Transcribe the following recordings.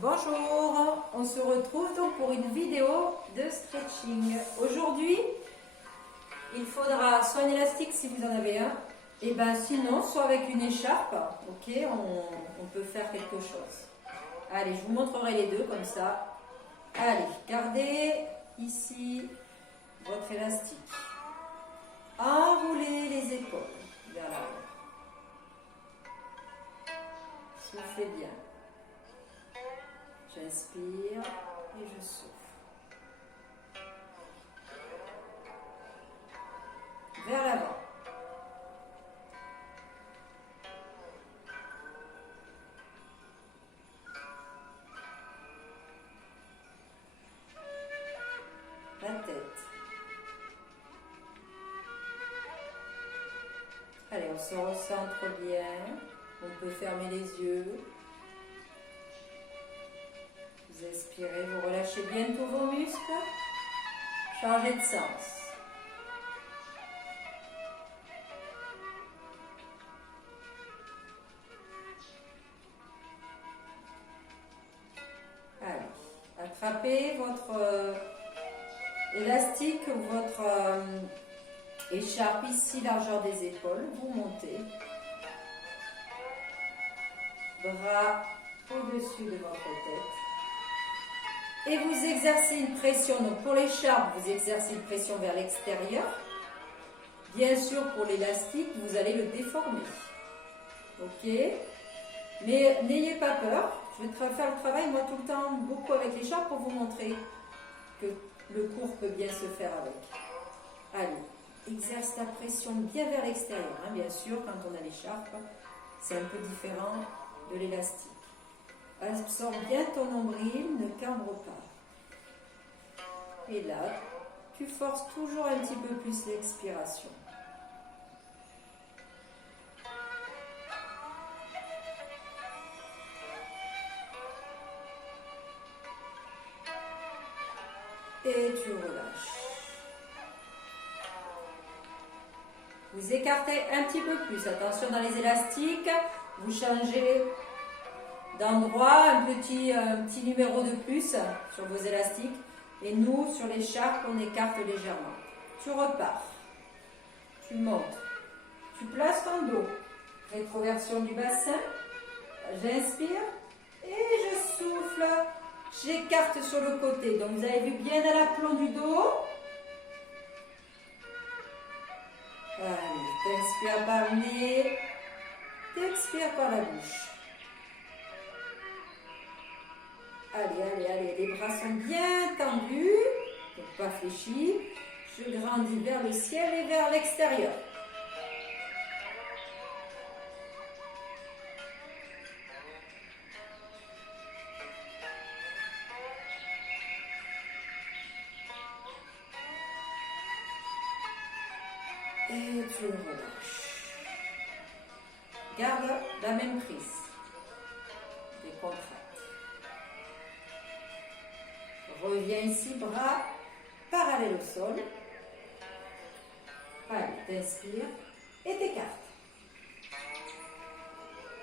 Bonjour, on se retrouve donc pour une vidéo de stretching. Aujourd'hui, il faudra soit un élastique si vous en avez un, et bien sinon, soit avec une écharpe, ok, on peut faire quelque chose. Allez, je vous montrerai les deux comme ça. Allez, gardez ici votre élastique. Enroulez les épaules vers l'avant. Soufflez bien. J'inspire et je souffle. Vers l'avant. La tête. Allez, on se recentre bien. On peut fermer les yeux. Vous expirez, vous relâchez bien tous vos muscles. Changez de sens. Allez, attrapez votre élastique, votre écharpe ici, largeur des épaules. Vous montez. Bras au-dessus de votre tête. Et vous exercez une pression. Donc pour l'écharpe, vous exercez une pression vers l'extérieur. Bien sûr, pour l'élastique, vous allez le déformer. Ok? Mais n'ayez pas peur. Je vais faire le travail, moi, tout le temps, beaucoup avec l'écharpe pour vous montrer que le cours peut bien se faire avec. Allez, exerce ta pression bien vers l'extérieur. Hein. Bien sûr, quand on a l'écharpe, c'est un peu différent de l'élastique. Absorbe bien ton nombril, ne cambre pas. Et là, tu forces toujours un petit peu plus l'expiration. Et tu relâches. Vous écartez un petit peu plus. Attention dans les élastiques, vous changez d'endroit, un petit numéro de plus sur vos élastiques. Et nous, sur l'écharpe, on écarte légèrement. Tu repars. Tu montes. Tu places ton dos. Rétroversion du bassin. J'inspire et je souffle. J'écarte sur le côté. Donc vous avez vu bien à l'aplomb du dos. Allez, t'inspires par le nez. T'expires par la bouche. Allez, les bras sont bien tendus, donc pas fléchis. Je grandis vers le ciel et vers l'extérieur. Et tu relâches. Garde la même prise. Décontracte. Reviens ici, bras parallèles au sol. Allez, t'inspires et t'écartes.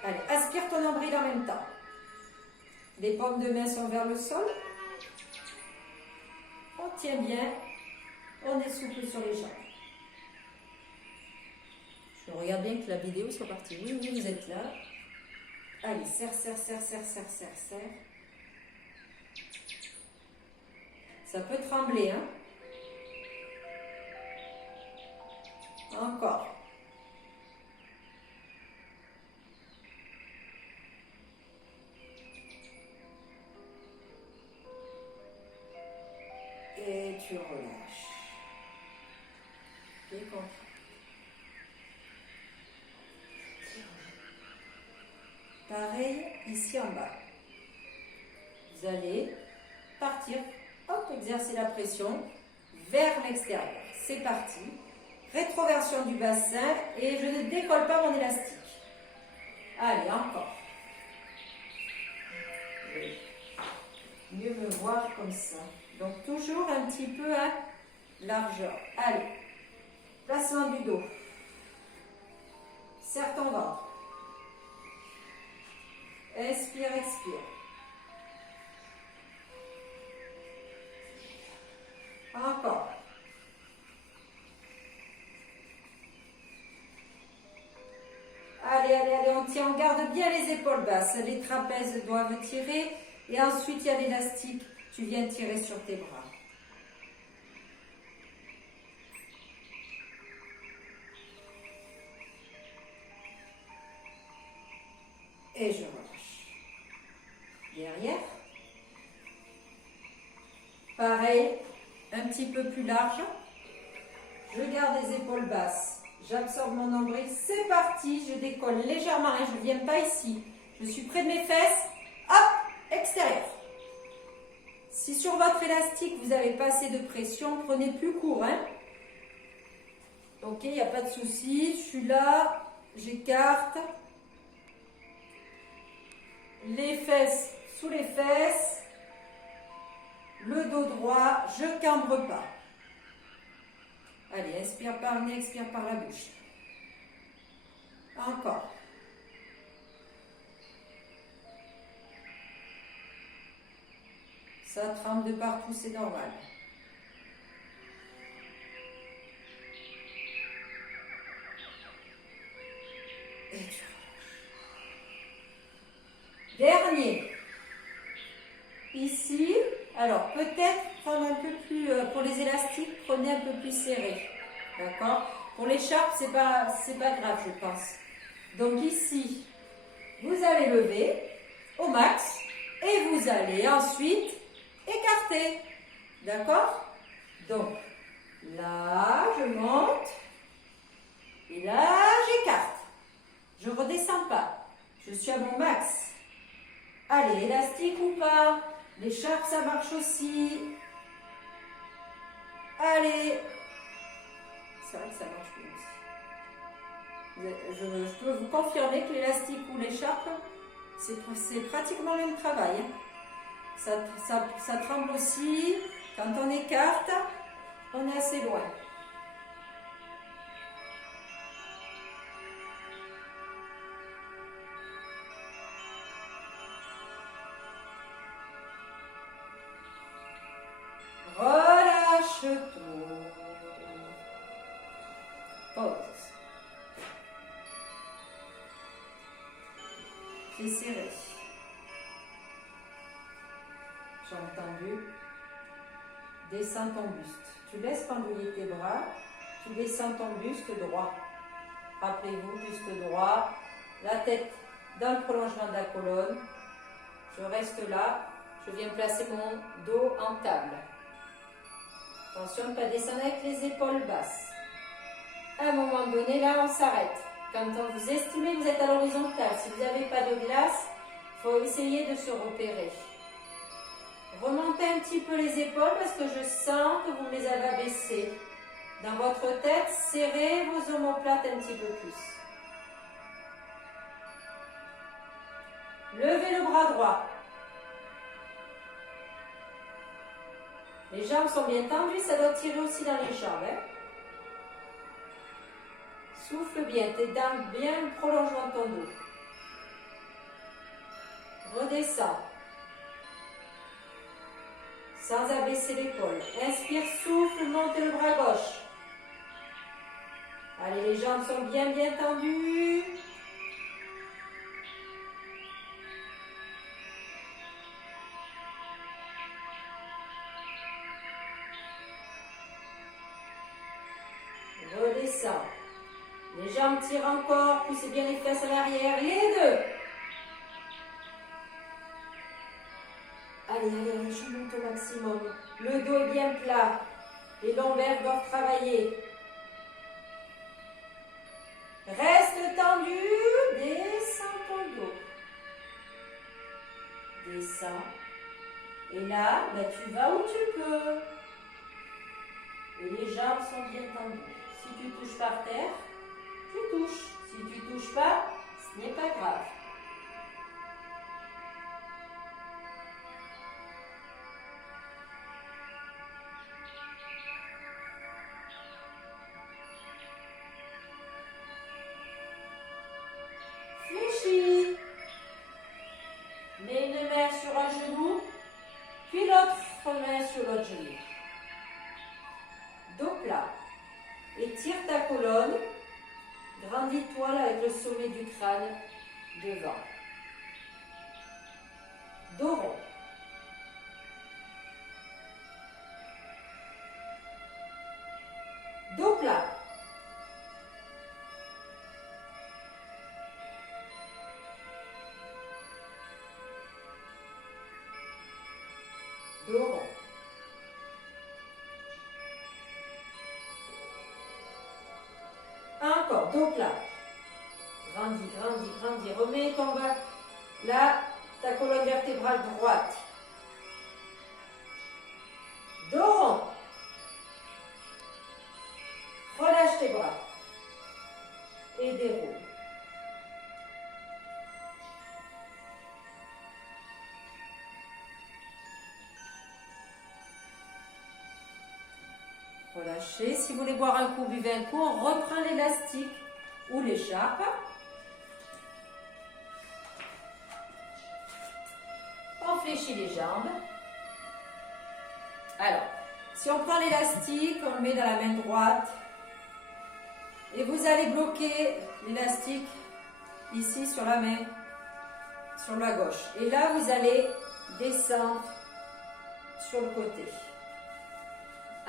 Allez, aspire ton nombril en même temps. Les paumes de main sont vers le sol. On tient bien. On est souple sur les jambes. Je regarde bien que la vidéo soit partie. Oui, vous êtes là. Allez, serre. Ça peut trembler, hein? Encore. Et tu relâches. Décontracte. Pareil ici en bas. Vous allez partir. Hop, exercer la pression vers l'extérieur. C'est parti. Rétroversion du bassin et je ne décolle pas mon élastique. Allez, encore. Mieux me voir comme ça. Donc toujours un petit peu à largeur. Allez, placement du dos. Serre ton ventre. Inspire, expire. allez, allez, allez, on tient, on garde bien les épaules basses. Les trapèzes doivent tirer. Et ensuite, il y a l'élastique. Tu viens tirer sur tes bras. Et je relâche. Derrière. Pareil, un petit peu plus large. Je garde les épaules basses. J'absorbe mon nombril. C'est parti. Je décolle légèrement. Je ne viens pas ici. Je suis près de mes fesses. Hop, extérieur. Si sur votre élastique, vous n'avez pas assez de pression, prenez plus court. Hein. Ok, il n'y a pas de souci. Je suis là. J'écarte. Les fesses sous les fesses. Le dos droit. Je ne cambre pas. Allez, inspire par le nez, expire par la bouche. Encore. Ça tremble de partout, c'est normal. Et tu relâches. Dernier. Ici, alors peut-être prendre un peu plus, pour les élastiques, prenez un peu plus serré. D'accord? Pour l'écharpe, c'est pas grave, je pense. Donc ici, vous allez lever au max et vous allez ensuite écarter. D'accord? Donc, là, je monte et là, j'écarte. Je ne redescends pas. Je suis à mon max. Allez, élastique ou pas? L'écharpe, ça marche aussi. Allez. C'est vrai que ça marche bien aussi. Je peux vous confirmer que l'élastique ou l'écharpe, c'est pratiquement le même travail. Ça tremble aussi. Quand on écarte, on est assez loin. Relâche tout. Pause. Pieds serrés. J'ai entendu. Descends ton buste. Tu laisses pendouiller tes bras. Tu descends ton buste droit. Rappelez-vous, buste droit. La tête dans le prolongement de la colonne. Je reste là. Je viens placer mon dos en table. Attention de ne pas descendre avec les épaules basses. À un moment donné, là, on s'arrête. Quand vous estimez que vous êtes à l'horizontale, si vous n'avez pas de glace, il faut essayer de se repérer. Remontez un petit peu les épaules parce que je sens que vous les avez abaissées. Dans votre tête, serrez vos omoplates un petit peu plus. Levez le bras droit. Les jambes sont bien tendues, ça doit tirer aussi dans les jambes. Hein. Souffle bien, tes dents bien le prolongement de ton dos. Redescends. Sans abaisser l'épaule. Inspire, souffle, monte le bras gauche. Allez, les jambes sont bien tendues. Redescends. Les jambes tirent encore, poussez bien les fesses à l'arrière. Les deux. Allez, je monte au maximum. Le dos est bien plat. Les lombaires doivent travailler. Reste tendu. Descends ton dos. Descends. Et là, tu vas où tu peux. Et les jambes sont bien tendues. Si tu touches par terre, tu touches. Si tu ne touches pas, ce n'est pas grave. Fléchis. Mets une main sur un genou, puis l'autre main sur l'autre genou. Dos plat. Étire ta colonne. Grande étoile avec le sommet du crâne devant. Dos rond. Dos plat. Dos rond. Encore, dos plat. Grandis, grandis, grandis. Remets ton bas. Là, ta colonne vertébrale droite. Dos rond. Relâche tes bras. Et déroule. Relâchez. Si vous voulez boire un coup, buvez un coup. On reprend l'élastique ou l'écharpe. On fléchit les jambes. Alors, si on prend l'élastique, on le met dans la main droite. Et vous allez bloquer l'élastique ici sur la main, sur la gauche. Et là, vous allez descendre sur le côté.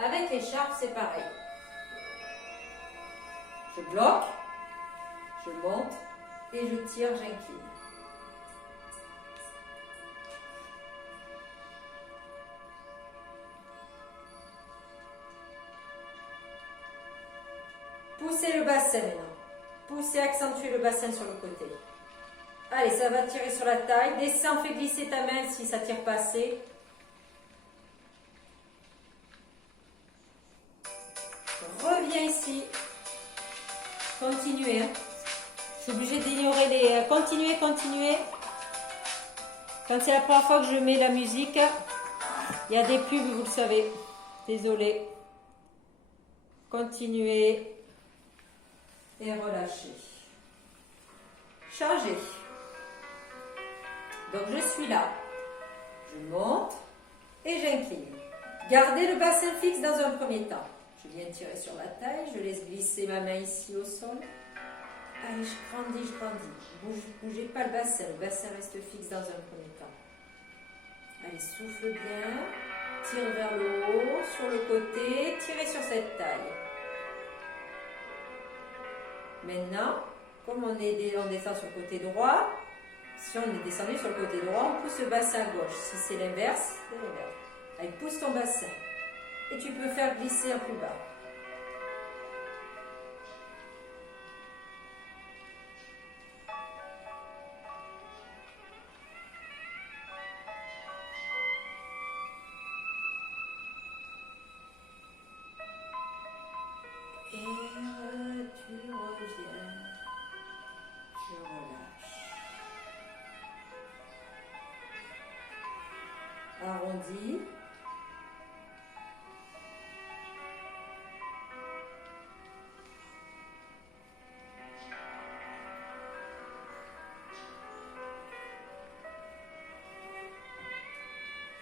Avec l'écharpe, c'est pareil. Je bloque, je monte et je tire, j'incline. Poussez le bassin maintenant. Poussez, accentuez le bassin sur le côté. Allez, ça va tirer sur la taille. Descends, fais glisser ta main si ça tire pas assez. Reviens ici. Continuez. Je suis obligée d'ignorer les... Continuez, continuez. Quand c'est la première fois que je mets la musique, il y a des pubs, vous le savez. Désolée. Continuez. Et relâchez. Changez. Donc je suis là. Je monte et j'incline. Gardez le bassin fixe dans un premier temps. Je viens tirer sur la taille. Je laisse glisser ma main ici au sol. Allez, je grandis, je grandis. Bougez pas le bassin. Le bassin reste fixe dans un premier temps. Allez, souffle bien. Tire vers le haut, sur le côté. Tirez sur cette taille. Maintenant, comme on descend sur le côté droit, si on est descendu sur le côté droit, on pousse le bassin à gauche. Si c'est l'inverse, c'est l'inverse. Allez, pousse ton bassin. Et tu peux faire glisser un plus bas. Et tu reviens. Tu relâches. Arrondi.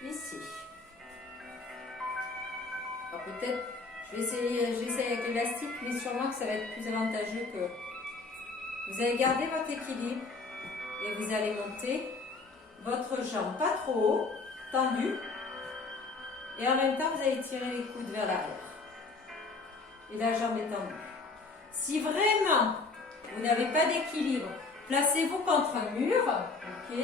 Ici. Alors peut-être, je vais essayer avec l'élastique, mais sûrement que ça va être plus avantageux que... Vous allez garder votre équilibre et vous allez monter votre jambe pas trop haut, tendue, et en même temps vous allez tirer les coudes vers l'arrière. Et la jambe est tendue. Si vraiment vous n'avez pas d'équilibre, placez-vous contre un mur, ok,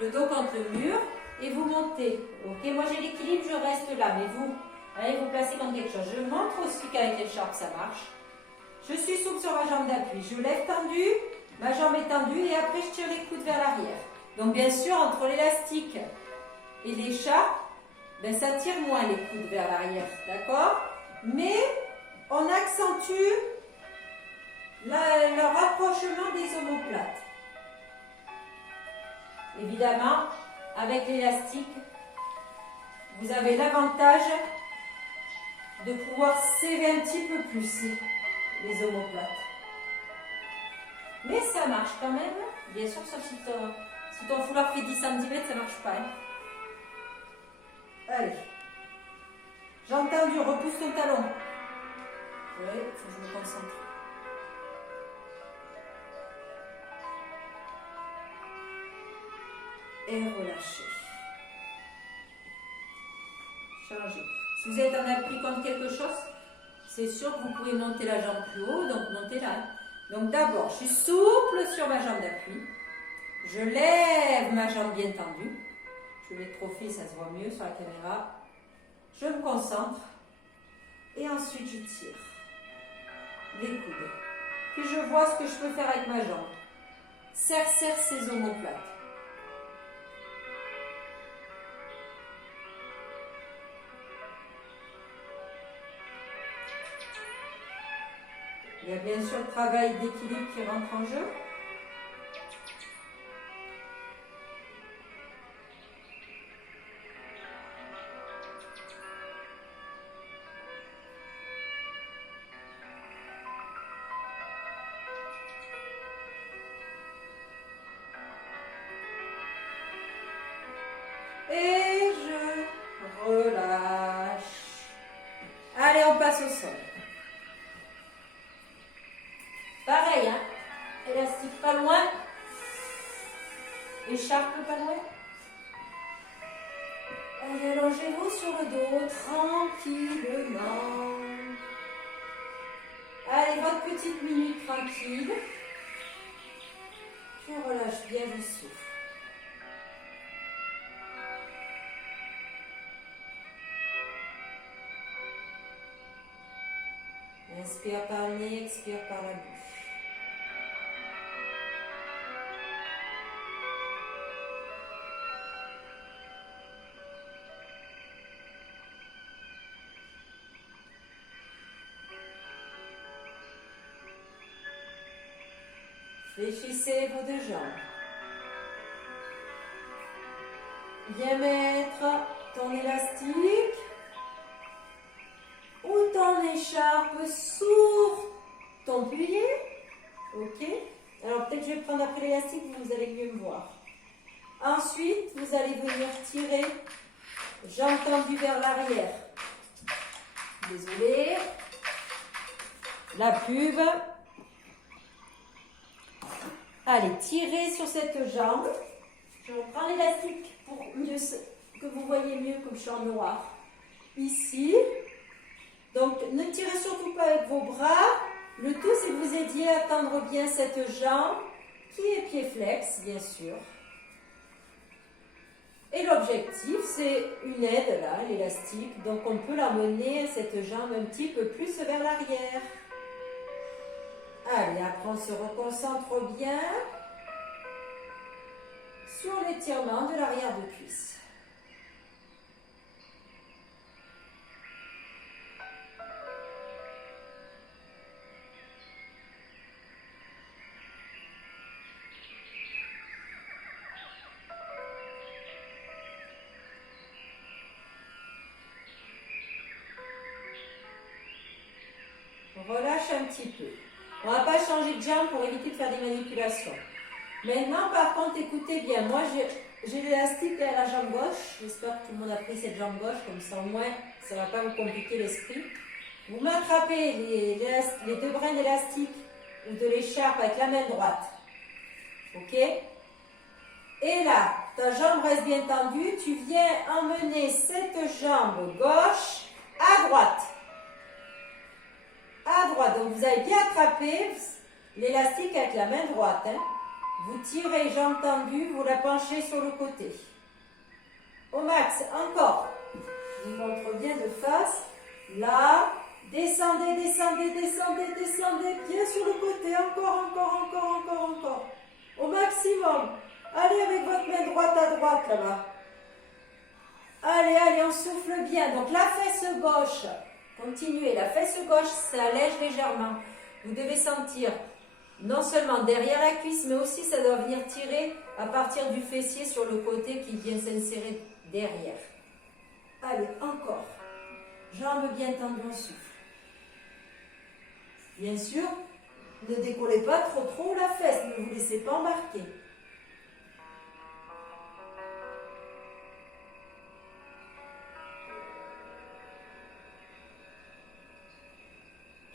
le dos contre le mur, et vous montez. Ok, moi j'ai l'équilibre, je reste là, mais vous, allez vous placer contre quelque chose. Je montre aussi qu'avec l'écharpe ça marche. Je suis souple sur ma jambe d'appui. Je lève tendue, ma jambe est tendue et après je tire les coudes vers l'arrière. Donc bien sûr, entre l'élastique et l'écharpe, ben, ça tire moins les coudes vers l'arrière, d'accord? Mais on accentue le rapprochement des omoplates. Évidemment, avec l'élastique, vous avez l'avantage de pouvoir serrer un petit peu plus les omoplates. Mais ça marche quand même, bien sûr, sauf si ton foulard fait 10 cm, ça ne marche pas. Hein. Allez. Jambe tendue, repousse ton talon. Oui, il faut que je me concentre. et relâchez. Changez. Si vous êtes en appui contre quelque chose, c'est sûr que vous pouvez monter la jambe plus haut, donc montez-la. Donc d'abord, je suis souple sur ma jambe d'appui. Je lève ma jambe bien tendue. Je vais l'étoffer, ça se voit mieux sur la caméra. Je me concentre. Et ensuite, je tire les coudes. Puis je vois ce que je peux faire avec ma jambe. Serre ces omoplates. Il y a bien sûr le travail d'équilibre qui rentre en jeu. Et je relâche. Allez, on passe au sol. Pareil, hein? Élastique pas loin. Écharpe pas loin. Allez, allongez-vous sur le dos tranquillement. Allez, votre petite minute tranquille. Je relâche bien le souffle. Inspire par le nez, expire par la bouche. Fléchissez vos deux jambes. Viens mettre ton élastique ou ton écharpe sur ton plié. Ok? Alors peut-être que je vais prendre après l'élastique, vous allez mieux me voir. Ensuite, vous allez venir tirer, jambes tendues vers l'arrière. Désolée. La pub. Allez, tirez sur cette jambe. Je reprends l'élastique pour mieux que vous voyez mieux comme je suis en noir. Ici. Donc, ne tirez surtout pas avec vos bras. Le tout, c'est que vous aidiez à tendre bien cette jambe, qui est pied flex, bien sûr. Et l'objectif, c'est une aide, là, l'élastique. Donc, on peut l'emmener, cette jambe, un petit peu plus vers l'arrière. Allez, après, on se reconcentre bien sur l'étirement de l'arrière de cuisse. On relâche un petit peu. On ne va pas changer de jambe pour éviter de faire des manipulations. Maintenant, par contre, écoutez bien. Moi, j'ai l'élastique à la jambe gauche. J'espère que tout le monde a pris cette jambe gauche. Comme ça, au moins, ça ne va pas vous compliquer l'esprit. Vous m'attrapez les deux brins d'élastique ou de l'écharpe avec la main droite. Ok? Et là, ta jambe reste bien tendue. Tu viens emmener cette jambe gauche à droite. À droite. Donc, vous avez bien attrapé l'élastique avec la main droite. Hein. Vous tirez, jambe tendue, vous la penchez sur le côté. Au max, encore. Je vous montre bien de face. Là, descendez, descendez, descendez, descendez, bien sur le côté. Encore, encore, encore, encore, encore. Au maximum. Allez avec votre main droite à droite, là-bas. Allez, allez, on souffle bien. Donc, la fesse gauche. Continuez, la fesse gauche s'allège légèrement. Vous devez sentir non seulement derrière la cuisse, mais aussi ça doit venir tirer à partir du fessier sur le côté qui vient s'insérer derrière. Allez, encore. Jambes bien tendues, on souffle. Bien sûr, ne décollez pas trop la fesse, ne vous laissez pas embarquer.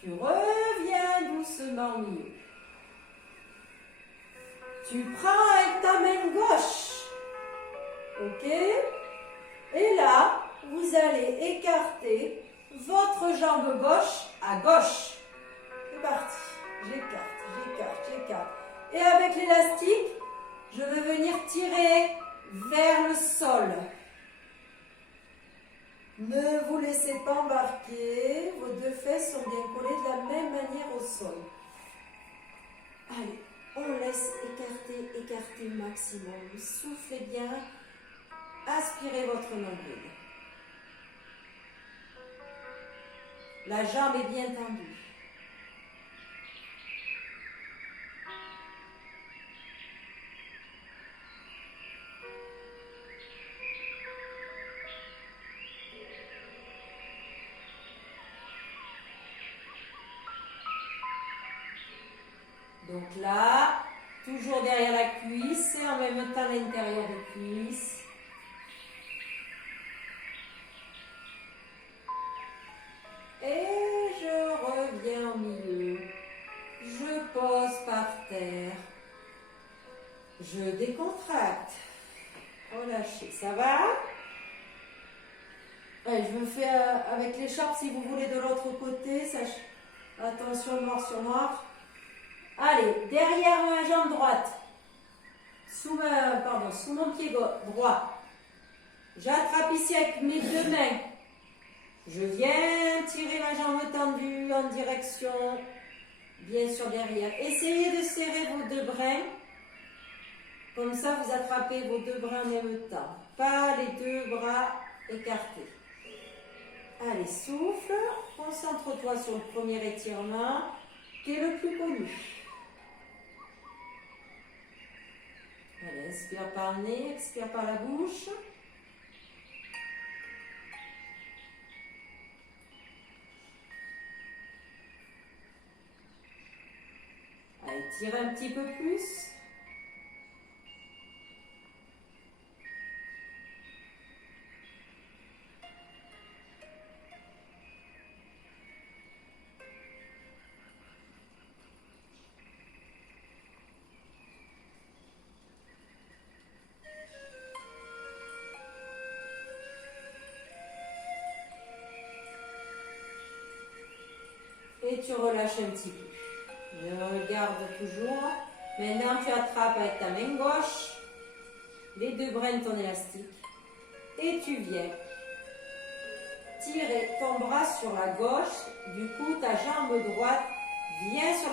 Tu reviens doucement au milieu. Tu prends avec ta main gauche Ok? Et là, vous allez écarter votre jambe gauche à gauche. C'est parti. J'écarte, j'écarte, j'écarte. Et avec l'élastique, je vais venir tirer vers le sol. Ne vous laissez pas embarquer. Vos deux fesses sont bien collées de la même manière au sol. Allez, on laisse écarter, écarter au maximum. Soufflez bien. Aspirez votre nombril. La jambe est bien tendue. Donc là, toujours derrière la cuisse et en même temps l'intérieur de cuisse. Et je reviens au milieu. Je pose par terre. Je décontracte. Relâchez. Ça va? Allez, je me fais avec l'écharpe si vous voulez de l'autre côté. Attention, noir sur noir. Allez, derrière ma jambe droite. Sous mon pied droit. J'attrape ici avec mes deux mains. Je viens tirer ma jambe tendue en direction, bien sûr derrière. Essayez de serrer vos deux brins. Comme ça, vous attrapez vos deux bras en même temps. Pas les deux bras écartés. Allez, souffle. Concentre-toi sur le premier étirement, qui est le plus connu. Allez, inspire par le nez, expire par la bouche. Allez, tire un petit peu plus. Et tu relâches un petit peu. Je regarde toujours. Maintenant, tu attrapes avec ta main gauche les deux brins de ton élastique. Et tu viens tirer ton bras sur la gauche. Du coup, ta jambe droite vient sur